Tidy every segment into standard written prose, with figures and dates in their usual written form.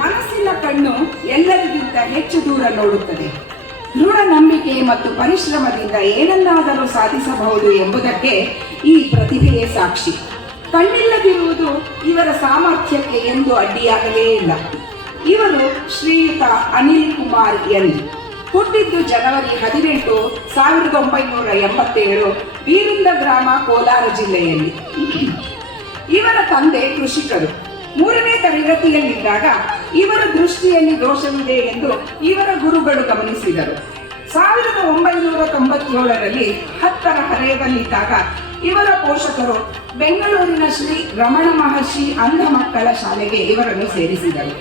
ಮನಸ್ಸಿನ ಕಣ್ಣು ಎಲ್ಲರಿಗಿಂತ ಹೆಚ್ಚು ದೂರ ನೋಡುತ್ತದೆ. ದೃಢ ನಂಬಿಕೆ ಮತ್ತು ಪರಿಶ್ರಮದಿಂದ ಏನನ್ನಾದರೂ ಸಾಧಿಸಬಹುದು ಎಂಬುದಕ್ಕೆ ಈ ಪ್ರತಿಭೆಯೇ ಸಾಕ್ಷಿ. ಕಣ್ಣಿಲ್ಲದಿರುವುದು ಇವರ ಸಾಮರ್ಥ್ಯಕ್ಕೆ ಎಂದು ಅಡ್ಡಿಯಾಗಲೇ ಇಲ್ಲ. ಇವರು ಶ್ರೀಯುತ ಅನಿಲ್ ಕುಮಾರ್ ಎನ್. ಹುಟ್ಟಿದ್ದು ಜನವರಿ 18, 1987 ಬೀರಿಂದ ಗ್ರಾಮ, ಕೋಲಾರ ಜಿಲ್ಲೆಯಲ್ಲಿ. ಇವರ ತಂದೆ ಕೃಷಿಕರು. 3ನೇ ತರಗತಿಯಲ್ಲಿದ್ದಾಗ ಇವರ ದೃಷ್ಟಿಯಲ್ಲಿ ದೋಷವಿದೆ ಎಂದು ಇವರ ಗುರುಗಳು ಗಮನಿಸಿದರು. 1997ರಲ್ಲಿ 10ರ ಹರೆಯದಲ್ಲಿದ್ದಾಗ ಇವರ ಪೋಷಕರು ಬೆಂಗಳೂರಿನ ಶ್ರೀ ರಮಣ ಮಹರ್ಷಿ ಅಂಧ ಮಕ್ಕಳ ಶಾಲೆಗೆ ಇವರನ್ನು ಸೇರಿಸಿದರು.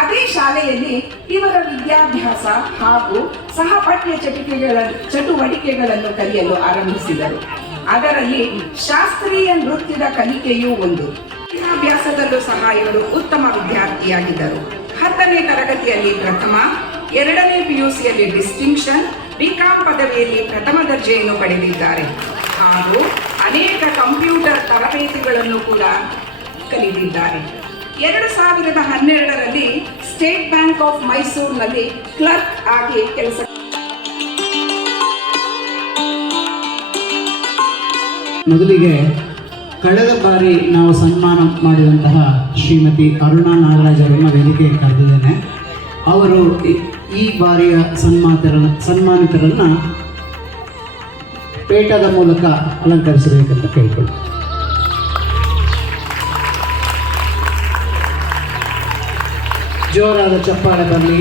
ಅದೇ ಶಾಲೆಯಲ್ಲಿ ಇವರ ವಿದ್ಯಾಭ್ಯಾಸ ಹಾಗೂ ಸಹಪಠ್ಯ ಚಟುವಟಿಕೆಗಳನ್ನು ಕಲಿಯಲು ಆರಂಭಿಸಿದರು. ಅದರಲ್ಲಿ ಶಾಸ್ತ್ರೀಯ ನೃತ್ಯದ ಕಲಿಕೆಯೂ ಒಂದು. ವಿದ್ಯಾಭ್ಯಾಸದಲ್ಲೂ ಸಹ ಇವರು ಉತ್ತಮ ವಿದ್ಯಾರ್ಥಿಯಾಗಿದ್ದರು. 10ನೇ ತರಗತಿಯಲ್ಲಿ ಪ್ರಥಮ, 2ನೇ PUCಯಲ್ಲಿ ಡಿಸ್ಟಿಂಕ್ಷನ್, BCom ಪದವಿಯಲ್ಲಿ ಪ್ರಥಮ ದರ್ಜೆಯನ್ನು ಪಡೆದಿದ್ದಾರೆ. ಹಾಗೂ ಅನೇಕ ಕಂಪ್ಯೂಟರ್ ತರಬೇತಿಗಳನ್ನು ಕೂಡ ಕಲಿತಿದ್ದಾರೆ. 2012ರಲ್ಲಿ ಸ್ಟೇಟ್ ಬ್ಯಾಂಕ್ ಆಫ್ ಮೈಸೂರಿನಲ್ಲಿ ಕ್ಲರ್ಕ್ ಆಗಿ ಕೆಲಸ. ಮೊದಲಿಗೆ ಕಳೆದ ಬಾರಿ ನಾವು ಸನ್ಮಾನ ಮಾಡಿದಂತಹ ಶ್ರೀಮತಿ ಅರುಣಾ ನಾಗರಾಜ್ ಅವರನ್ನು ವೇದಿಕೆಗೆ ಕರೆದಿದ್ದೇನೆ. ಅವರು ಈ ಬಾರಿಯ ಸನ್ಮಾನಿತರನ್ನು ಪೇಟದ ಮೂಲಕ ಅಲಂಕರಿಸಬೇಕಂತ ಕೇಳಿಕೊಳ್ಳಿ. ಜೋರಾದ ಚಪ್ಪಾಳೆ ಬರಲಿ.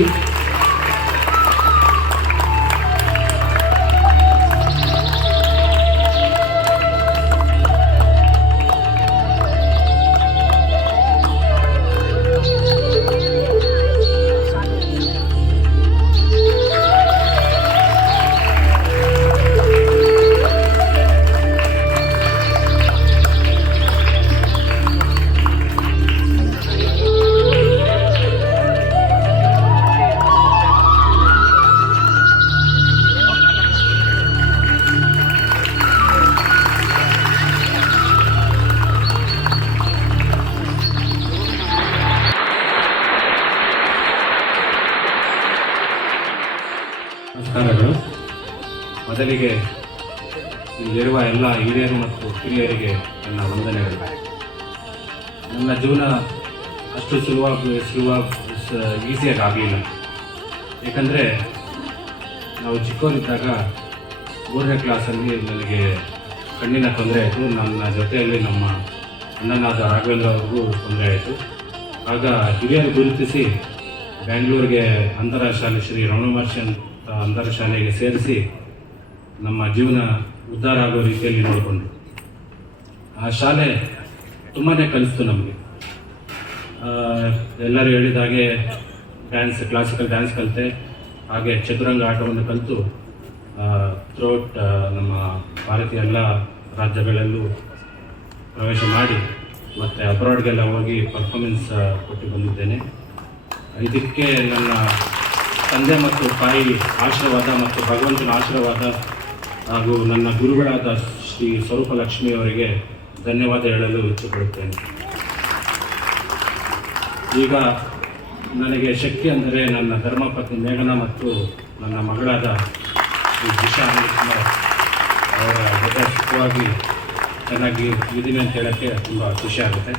ನಮಸ್ಕಾರಗಳು. ಮೊದಲಿಗೆ ಇಲ್ಲಿರುವ ಎಲ್ಲ ಹಿರಿಯರು ಮತ್ತು ಕಿರಿಯರಿಗೆ ನನ್ನ ವಂದನೆಗಳು. ನನ್ನ ಜೀವನ ಅಷ್ಟು ಈಸಿಯಾಗಿ ಆಗಲಿಲ್ಲ. ಏಕೆಂದರೆ ನಾವು ಚಿಕ್ಕವರಿದ್ದಾಗ 3ನೇ ಕ್ಲಾಸಲ್ಲಿ ನನಗೆ ಕಣ್ಣಿನ ತೊಂದರೆ ಆಯಿತು. ನನ್ನ ಜೊತೆಯಲ್ಲಿ ನಮ್ಮ ಅಣ್ಣನಾದ ರಾಘವೇಂದ್ರ ಅವ್ರಿಗೂ ತೊಂದರೆ ಆಯಿತು. ಆಗ ಹಿರಿಯರು ಗುರುತಿಸಿ ಬೆಂಗಳೂರಿಗೆ ಅಂತರ ಶಾಲೆ ಶ್ರೀ ರಮಣ ಮಹರ್ಷಿ ಅಂತರ ಶಾಲೆಗೆ ಸೇರಿಸಿ ನಮ್ಮ ಜೀವನ ಉದ್ಧಾರ ಆಗೋ ರೀತಿಯಲ್ಲಿ ನೋಡಿಕೊಂಡು ಆ ಶಾಲೆ ತುಂಬಾ ಕಲಿಸ್ತು ನಮಗೆ. ಎಲ್ಲರೂ ಹೇಳಿದ ಹಾಗೆ ಕ್ಲಾಸಿಕಲ್ ಡ್ಯಾನ್ಸ್ ಕಲಿತೆ. ಹಾಗೆ ಚದುರಂಗ ಆಟವನ್ನು ಕಲಿತು ಥ್ರೂಔಟ್ ನಮ್ಮ ಭಾರತೀಯ ಎಲ್ಲ ರಾಜ್ಯಗಳಲ್ಲೂ ಪ್ರವೇಶ ಮಾಡಿ ಮತ್ತು ಅಬ್ರಾಡ್ಗೆಲ್ಲ ಹೋಗಿ ಪರ್ಫಾರ್ಮೆನ್ಸ್ ಕೊಟ್ಟು ಬಂದಿದ್ದೇನೆ. ಇದಕ್ಕೆ ನನ್ನ ತಂದೆ ಮತ್ತು ತಾಯಿ ಆಶೀರ್ವಾದ ಮತ್ತು ಭಗವಂತನ ಆಶೀರ್ವಾದ ಹಾಗೂ ನನ್ನ ಗುರುಗಳಾದ ಶ್ರೀ ಸ್ವರೂಪ ಲಕ್ಷ್ಮಿಯವರಿಗೆ ಧನ್ಯವಾದ ಹೇಳಲು ಇಚ್ಛೆಪಡುತ್ತೇನೆ. ಈಗ ನನಗೆ ಶಕ್ತಿ ಅಂದರೆ ನನ್ನ ಧರ್ಮಪತ್ನಿ ಮೇಘನಾ ಮತ್ತು ನನ್ನ ಮಗಳಾದ ಶ್ರೀ ದಿಶಾ ಅನಿಲ್ ಕುಮಾರ್ ಅವರ ಜೊತೆ ಸುಖವಾಗಿ ಚೆನ್ನಾಗಿ ಇದ್ದೀನಿ ಅಂತ ಹೇಳೋಕ್ಕೆ ತುಂಬ ಖುಷಿ ಆಗುತ್ತೆ.